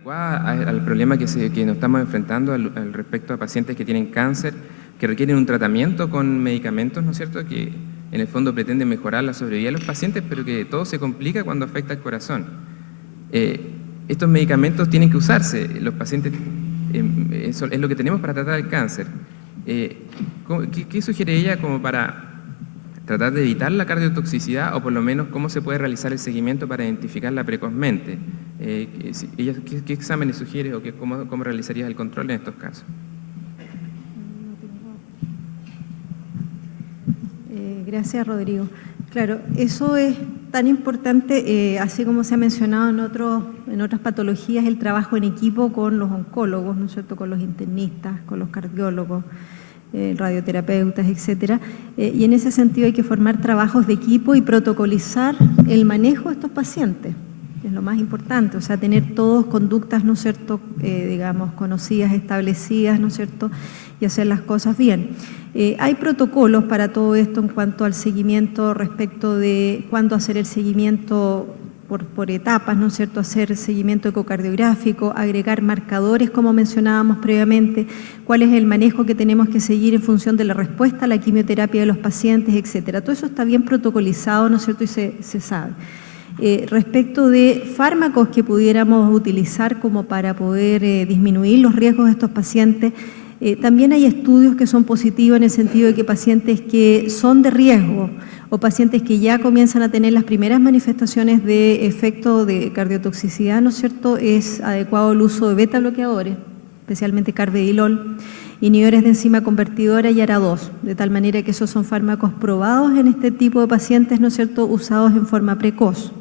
adecuada al problema que nos estamos enfrentando al respecto a pacientes que tienen cáncer, que requieren un tratamiento con medicamentos, ¿no es cierto?, que en el fondo pretenden mejorar la sobrevida de los pacientes, pero que todo se complica cuando afecta al corazón. Estos medicamentos tienen que usarse, los pacientes, eso es lo que tenemos para tratar el cáncer. ¿Qué sugiere ella como para tratar de evitar la cardiotoxicidad, o por lo menos cómo se puede realizar el seguimiento para identificarla precozmente? ¿Qué exámenes sugiere o cómo realizarías el control en estos casos? Gracias, Rodrigo. Claro, eso es tan importante, así como se ha mencionado en otras patologías, el trabajo en equipo con los oncólogos, ¿no es cierto?, con los internistas, con los cardiólogos, radioterapeutas, etcétera. Y en ese sentido hay que formar trabajos de equipo y protocolizar el manejo de estos pacientes. Es lo más importante, o sea, tener todos conductas, ¿no es cierto?, digamos, conocidas, establecidas, ¿no es cierto?, y hacer las cosas bien. Hay protocolos para todo esto en cuanto al seguimiento respecto de cuándo hacer el seguimiento por etapas, ¿no es cierto?, hacer seguimiento ecocardiográfico, agregar marcadores, como mencionábamos previamente, cuál es el manejo que tenemos que seguir en función de la respuesta a la quimioterapia de los pacientes, etcétera. Todo eso está bien protocolizado, ¿no es cierto?, y se sabe. Respecto de fármacos que pudiéramos utilizar como para poder disminuir los riesgos de estos pacientes, también hay estudios que son positivos en el sentido de que pacientes que son de riesgo o pacientes que ya comienzan a tener las primeras manifestaciones de efecto de cardiotoxicidad, ¿no es cierto?, es adecuado el uso de beta bloqueadores, especialmente carvedilol, inhibidores de enzima convertidora y ARA2, de tal manera que esos son fármacos probados en este tipo de pacientes, ¿no es cierto?, usados en forma precoz.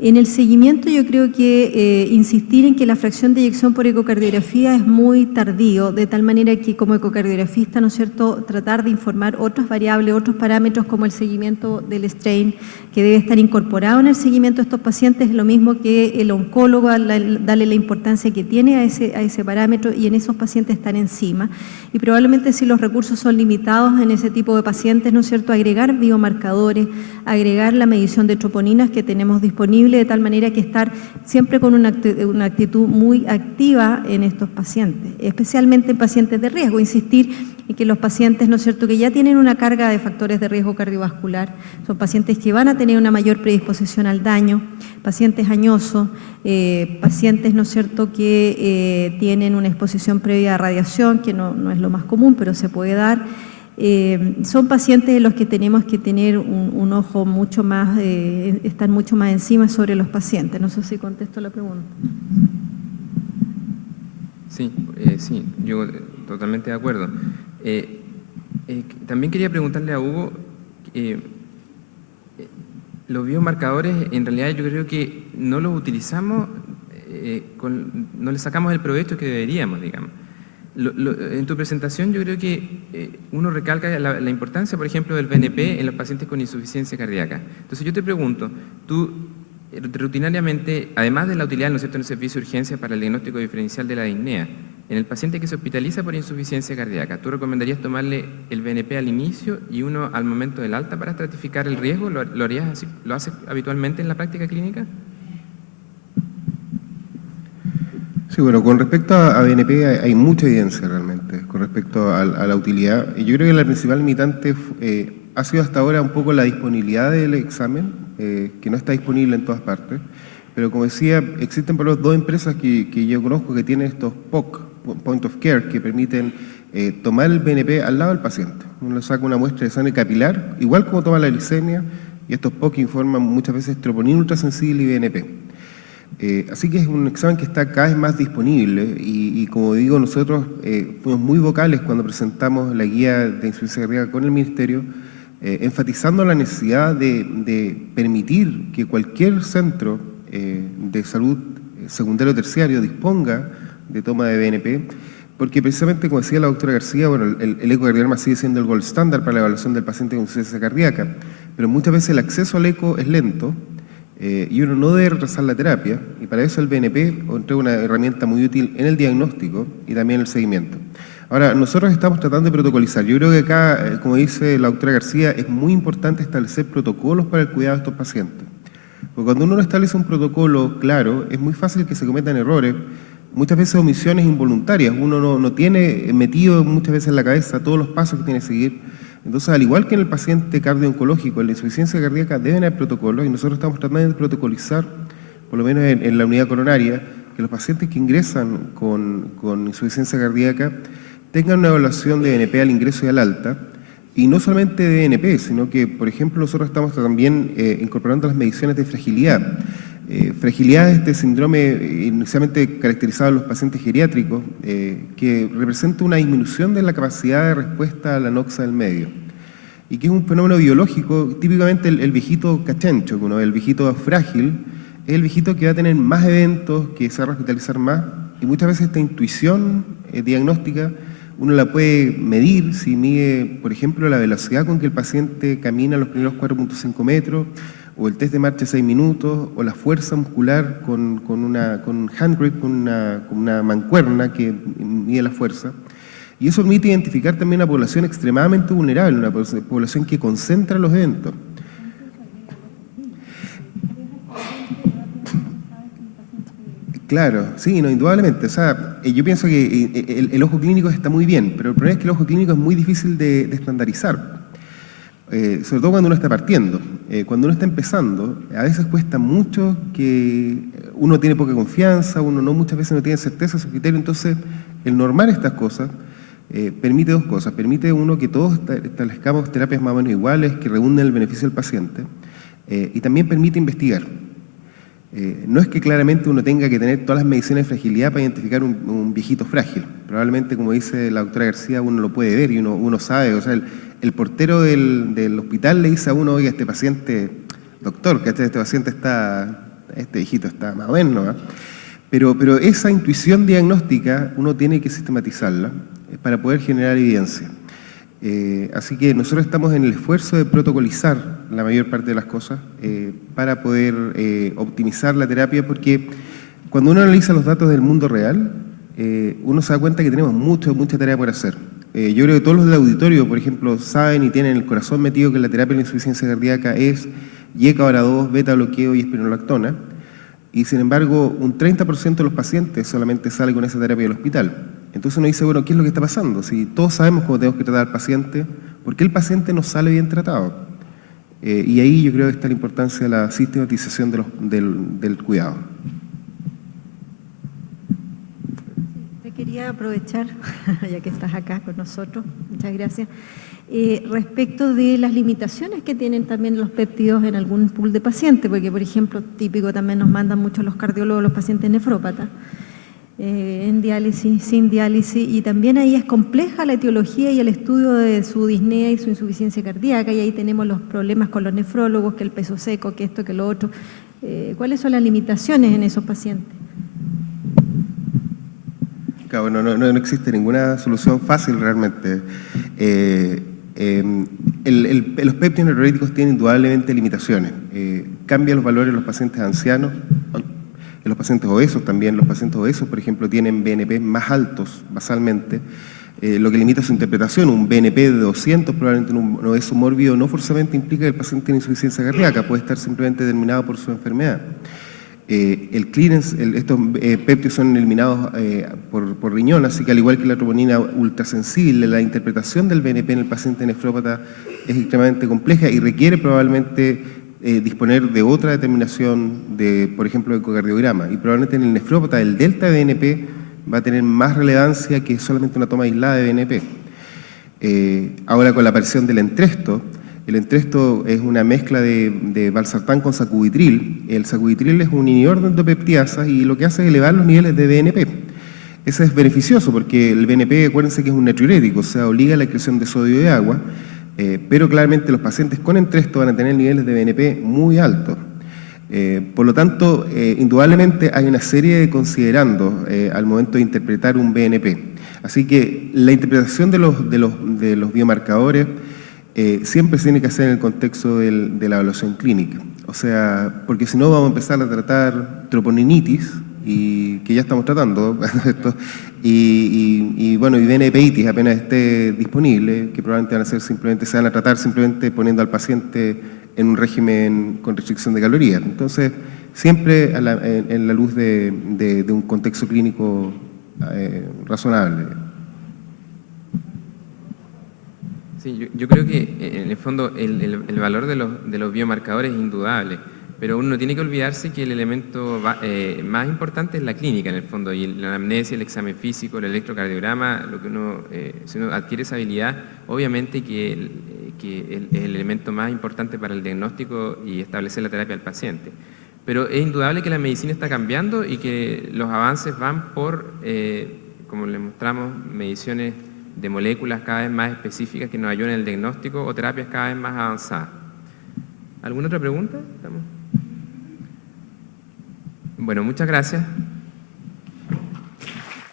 En el seguimiento yo creo que insistir en que la fracción de eyección por ecocardiografía es muy tardío, de tal manera que como ecocardiografista, ¿no es cierto?, tratar de informar otras variables, otros parámetros como el seguimiento del strain, que debe estar incorporado en el seguimiento de estos pacientes, es lo mismo que el oncólogo, darle la importancia que tiene a ese parámetro y en esos pacientes estar encima. Y probablemente si los recursos son limitados en ese tipo de pacientes, ¿no es cierto?, agregar biomarcadores, agregar la medición de troponinas que tenemos disponible, de tal manera que estar siempre con una actitud muy activa en estos pacientes, especialmente en pacientes de riesgo. Insistir en que los pacientes, ¿no es cierto?, que ya tienen una carga de factores de riesgo cardiovascular, son pacientes que van a tener una mayor predisposición al daño, pacientes añosos, pacientes, ¿no es cierto?, que tienen una exposición previa a radiación, que no es lo más común, pero se puede dar. Son pacientes de los que tenemos que tener un ojo mucho más, estar mucho más encima sobre los pacientes. No sé si contesto la pregunta. Sí, yo totalmente de acuerdo. También quería preguntarle a Hugo, los biomarcadores en realidad yo creo que no los utilizamos, no les sacamos el provecho que deberíamos, digamos. En tu presentación yo creo que uno recalca la importancia, por ejemplo, del BNP en los pacientes con insuficiencia cardíaca. Entonces yo te pregunto, tú rutinariamente, además de la utilidad, ¿no es cierto?, en el servicio de urgencia para el diagnóstico diferencial de la disnea, en el paciente que se hospitaliza por insuficiencia cardíaca, ¿tú recomendarías tomarle el BNP al inicio y uno al momento del alta para estratificar el riesgo? ¿Lo harías así? ¿Lo haces habitualmente en la práctica clínica? Sí, bueno, con respecto a BNP hay mucha evidencia realmente con respecto a la utilidad. Y yo creo que la principal limitante ha sido hasta ahora un poco la disponibilidad del examen, que no está disponible en todas partes. Pero como decía, existen por lo menos dos empresas que yo conozco que tienen estos POC, Point of Care, que permiten tomar el BNP al lado del paciente. Uno le saca una muestra de sangre capilar, igual como toma la glicemia, y estos POC informan muchas veces troponina ultrasensible y BNP. Así que es un examen que está cada vez más disponible y como digo, nosotros fuimos muy vocales cuando presentamos la guía de insuficiencia cardíaca con el Ministerio, enfatizando la necesidad de permitir que cualquier centro de salud secundario o terciario disponga de toma de BNP, porque precisamente, como decía la doctora García, bueno, el ecocardiograma sigue siendo el gold standard para la evaluación del paciente con insuficiencia cardíaca, pero muchas veces el acceso al eco es lento, y uno no debe retrasar la terapia, y para eso el BNP entrega una herramienta muy útil en el diagnóstico y también en el seguimiento. Ahora, nosotros estamos tratando de protocolizar. Yo creo que acá, como dice la doctora García, es muy importante establecer protocolos para el cuidado de estos pacientes. Porque cuando uno no establece un protocolo claro, es muy fácil que se cometan errores, muchas veces omisiones involuntarias. Uno no tiene metido muchas veces en la cabeza todos los pasos que tiene que seguir. Entonces, al igual que en el paciente cardiooncológico, en la insuficiencia cardíaca deben haber protocolos, y nosotros estamos tratando de protocolizar, por lo menos en la unidad coronaria, que los pacientes que ingresan con insuficiencia cardíaca tengan una evaluación de BNP al ingreso y al alta, y no solamente de BNP, sino que, por ejemplo, nosotros estamos también incorporando las mediciones de fragilidad. Fragilidad es este síndrome inicialmente caracterizado en los pacientes geriátricos, que representa una disminución de la capacidad de respuesta a la noxa del medio, y que es un fenómeno biológico. Típicamente el viejito cachencho, el viejito frágil, es el viejito que va a tener más eventos, que se va a hospitalizar más, y muchas veces esta intuición diagnóstica uno la puede medir si mide, por ejemplo, la velocidad con que el paciente camina los primeros 4.5 metros, o el test de marcha 6 minutos, o la fuerza muscular con un hand grip, con una mancuerna que mide la fuerza. Y eso permite identificar también una población extremadamente vulnerable, una población que concentra los eventos. Claro, sí, no, indudablemente. O sea, yo pienso que el ojo clínico está muy bien, pero el problema es que el ojo clínico es muy difícil de estandarizar, sobre todo cuando uno está partiendo. Cuando uno está empezando, a veces cuesta mucho, que uno tiene poca confianza, muchas veces no tiene certeza de su criterio. Entonces, el normar estas cosas permite dos cosas. Permite, uno, que todos establezcamos terapias más o menos iguales, que reúnen el beneficio del paciente, y también permite investigar. No es que claramente uno tenga que tener todas las mediciones de fragilidad para identificar un viejito frágil. Probablemente, como dice la doctora García, uno lo puede ver y uno sabe. O sea, el portero del hospital le dice a uno: oiga, este paciente, doctor, que este paciente este viejito está más o menos, ¿no? Pero esa intuición diagnóstica uno tiene que sistematizarla para poder generar evidencia. Así que nosotros estamos en el esfuerzo de protocolizar la mayor parte de las cosas para poder optimizar la terapia, porque cuando uno analiza los datos del mundo real, uno se da cuenta que tenemos mucha tarea por hacer. Yo creo que todos los del auditorio, por ejemplo, saben y tienen el corazón metido que la terapia de la insuficiencia cardíaca es YECA-HORA2, beta-bloqueo y espironolactona, y sin embargo un 30% de los pacientes solamente sale con esa terapia del hospital. Entonces uno dice, bueno, ¿qué es lo que está pasando? Si todos sabemos cómo tenemos que tratar al paciente, ¿por qué el paciente no sale bien tratado? Y ahí yo creo que está la importancia de la sistematización del cuidado. Te quería aprovechar, ya que estás acá con nosotros, muchas gracias, respecto de las limitaciones que tienen también los péptidos en algún pool de pacientes, porque, por ejemplo, típico también nos mandan mucho los cardiólogos los pacientes nefrópatas, en diálisis, sin diálisis, y también ahí es compleja la etiología y el estudio de su disnea y su insuficiencia cardíaca, y ahí tenemos los problemas con los nefrólogos, que el peso seco, que esto, que lo otro. ¿Cuáles son las limitaciones en esos pacientes? Claro, no existe ninguna solución fácil realmente. Los péptidos neurolíticos tienen indudablemente limitaciones. Cambian los valores en los pacientes ancianos, en los pacientes obesos también. Los pacientes obesos, por ejemplo, tienen BNP más altos basalmente, lo que limita su interpretación. Un BNP de 200 probablemente en un obeso mórbido no forzosamente implica que el paciente tiene insuficiencia cardíaca, puede estar simplemente determinado por su enfermedad. El clearance, estos péptidos son eliminados por riñón, así que al igual que la troponina ultrasensible, la interpretación del BNP en el paciente nefrópata es extremadamente compleja y requiere probablemente disponer de otra determinación, por ejemplo, de ecocardiograma. Y probablemente en el nefrópata el delta de BNP va a tener más relevancia que solamente una toma aislada de BNP. Ahora, con la aparición del Entresto, el Entresto es una mezcla de valsartán con sacubitril. El sacubitril es un inhibidor de endopeptiasas y lo que hace es elevar los niveles de BNP. Eso es beneficioso porque el BNP, acuérdense que es un natriurético, o sea, obliga a la excreción de sodio y de agua, pero claramente los pacientes con Entresto van a tener niveles de BNP muy altos. Por lo tanto, indudablemente hay una serie de considerandos al momento de interpretar un BNP. Así que la interpretación de los biomarcadores siempre se tiene que hacer en el contexto de la evaluación clínica. O sea, porque si no vamos a empezar a tratar troponinitis, y que ya estamos tratando esto, y BNPitis apenas esté disponible, que probablemente se van a tratar simplemente poniendo al paciente en un régimen con restricción de calorías. Entonces, siempre en la luz de un contexto clínico razonable. Sí, yo creo que en el fondo el valor de los biomarcadores es indudable, pero uno no tiene que olvidarse que el elemento más importante es la clínica en el fondo, y la anamnesia, el examen físico, el electrocardiograma, lo que si uno adquiere esa habilidad, obviamente que es el elemento más importante para el diagnóstico y establecer la terapia al paciente. Pero es indudable que la medicina está cambiando y que los avances van por, como les mostramos, mediciones de moléculas cada vez más específicas que nos ayuden en el diagnóstico o terapias cada vez más avanzadas. ¿Alguna otra pregunta? Bueno, muchas gracias.